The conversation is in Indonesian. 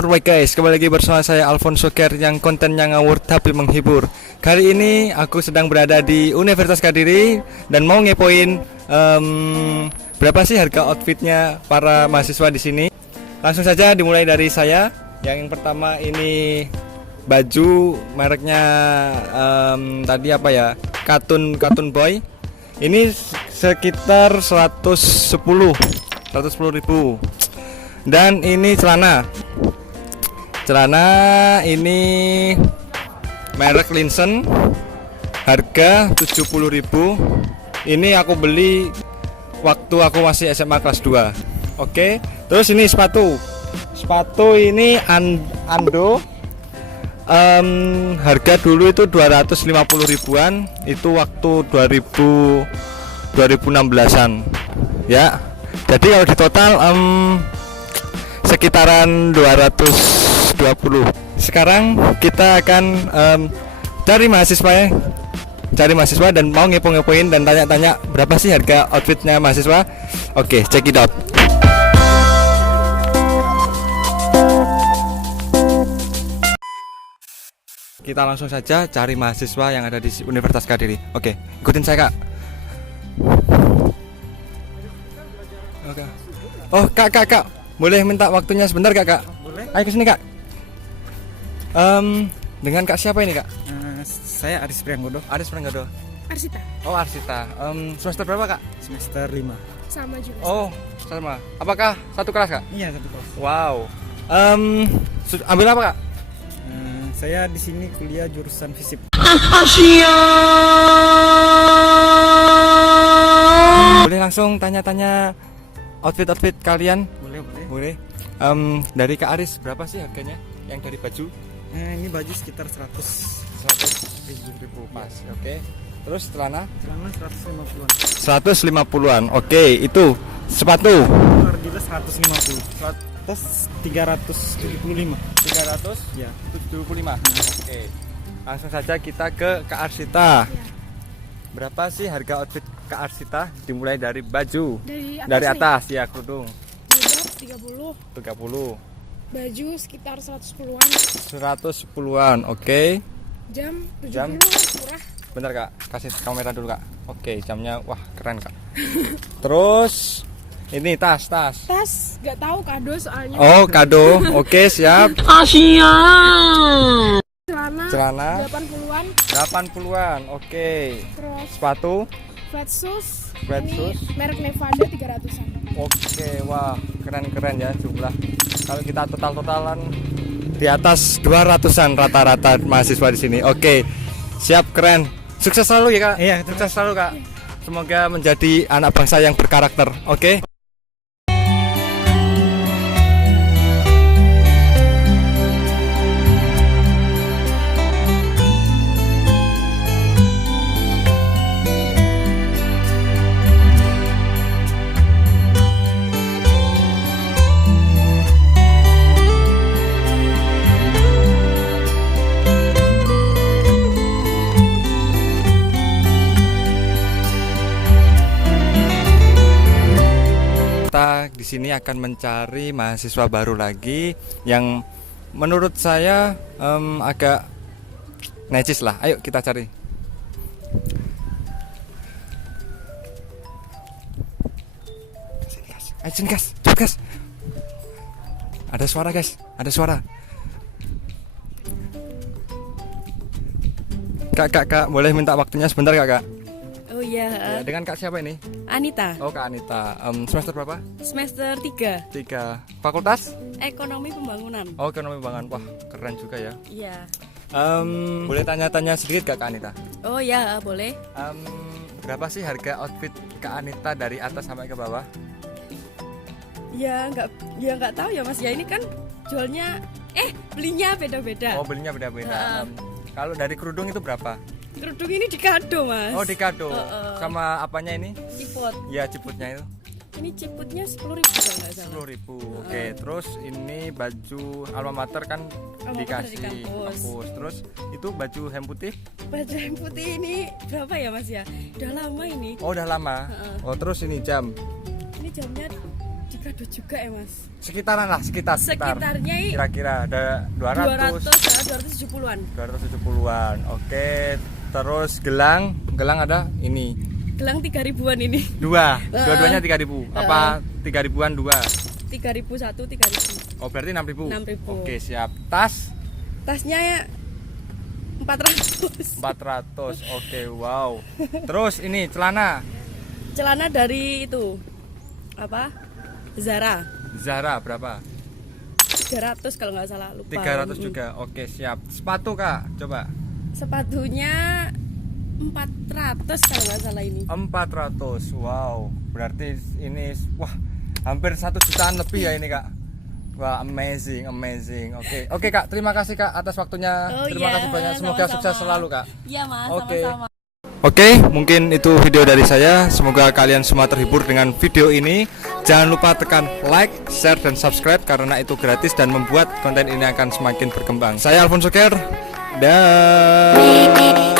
Alright guys, kembali lagi bersama saya Alfonso Ker yang kontennya ngawur tapi menghibur. Kali ini aku sedang berada di Universitas Kediri dan mau ngepoin berapa sih harga outfitnya para mahasiswa di sini. Langsung saja dimulai dari saya. Yang pertama ini baju mereknya tadi apa ya? Katun Boy. Ini sekitar 110.000. Dan ini celana ini merek Linsen, harga 70.000. Ini aku beli waktu aku masih SMA kelas 2. Oke, terus ini sepatu ini Ando, harga dulu itu 250 ribuan, itu waktu 2016an ya. Jadi kalau di total sekitaran 220. Sekarang kita akan cari mahasiswa dan mau ngepo-ngepoin dan tanya-tanya berapa sih harga outfitnya mahasiswa. Oke, check it out. Kita langsung saja cari mahasiswa yang ada di Universitas Kediri. Oke, ikutin saya, Kak. Oke. Oh, Kak. Boleh minta waktunya sebentar Kak? Boleh. Ayo kesini Kak. Dengan Kak siapa ini Kak? Saya Aris Prianggodo. Arsita. Oh Arsita. Semester berapa Kak? Semester 5. Sama juga. Oh sama. Apakah satu kelas Kak? Iya, satu kelas. Wow. Ambil apa Kak? Saya di sini kuliah jurusan fisip. Boleh langsung tanya-tanya outfit kalian? Boleh. Dari Kak Aris berapa sih harganya yang dari baju? Ini baju sekitar 100.000 pas. Oke. Terus celana? Celana 150-an. 150-an. Oke, itu sepatu. Harganya 150. Terus 375. 375. Ya. Oke. Langsung saja kita ke Kak Arsita. Ya. Berapa sih harga outfit Kak Arsita dimulai dari baju? Dari atas ya, kerudung. Jilbab 30. baju sekitar 110-an, 110-an. Oke. jam 70 Jam? murah. Bentar Kak, kasih kamera dulu Kak. Oke, jamnya wah keren Kak. Terus ini tas. Tas nggak tahu kado soalnya. Oh, kado. Oke, siap. Celana 80-an. Oke. terus Sepatu flat shoes Flat ini shoes. merek Nevada 300-an. Oke, wah keren ya jumlah. Kalau kita totalan di atas 200-an rata-rata mahasiswa di sini. Oke, siap, keren. Sukses selalu ya Kak. Iya, Sukses selalu Kak. Semoga menjadi anak bangsa yang berkarakter. Oke. Kita di sini akan mencari mahasiswa baru lagi yang menurut saya agak necis lah. Ayo kita cari. Ayo sini gas, cepet gas. Ada suara guys, ada suara. Kak, boleh minta waktunya sebentar Kak? Oh iya, Ya, dengan Kak siapa ini? Anita, Oh Kak Anita. Semester berapa? semester 3, 3. Fakultas? Ekonomi Pembangunan. Oh, ekonomi banget. Wah, keren juga ya. Iya. Boleh tanya-tanya sedikit Kak Anita? Oh ya, boleh. Berapa sih harga outfit Kak Anita dari atas sampai ke bawah? Ya nggak tahu ya Mas. Ya ini kan jualnya belinya beda-beda. Oh, belinya beda-beda. Kalau dari kerudung itu berapa? Kerudung ini dikado Mas. Oh, dikado. Sama apanya ini? Ciput. Ya, ciputnya itu. Ini ciputnya 10.000 kalau nggak salah. 10.000. Oke, terus ini baju alma mater kan Alma mater di dikasih kampus. Terus itu baju hem putih? Baju yang putih ini berapa ya Mas ya? Udah lama ini. Oh, udah lama. Oh, terus ini jam. Ini jamnya kado juga ya mas. Sekitaran lah, sekitar. Sekitarnya Kira-kira ada 200. 270-an. 270-an. Oke. Terus gelang ada ini. Gelang 3.000-an ini. Dua-duanya 3.000. Apa 3.000-an dua? 3.000 satu, 3.000. Oh, berarti 6.000. 6.000. Oke, siap. Tas? Tasnya ya 400. 400. Oke, wow. Terus ini celana. Celana dari itu apa? Zara Berapa? 300 kalau nggak salah, lupa. 300 juga. Oke, siap. Sepatu Kak, coba. Sepatunya 400 kalau nggak salah ini. 400. Wow. Berarti ini wah, hampir 1 jutaan lebih ya ini Kak. Wah, amazing. Oke Kak, terima kasih Kak atas waktunya. Terima kasih banyak. Semoga sama-sama. sukses selalu Kak. Iya mas, Oke. sama-sama. Oke, mungkin itu video dari saya. Semoga kalian semua terhibur dengan video ini. Jangan lupa tekan like, share, dan subscribe karena itu gratis dan membuat konten ini akan semakin berkembang. Saya Alfonso Ker. Dah.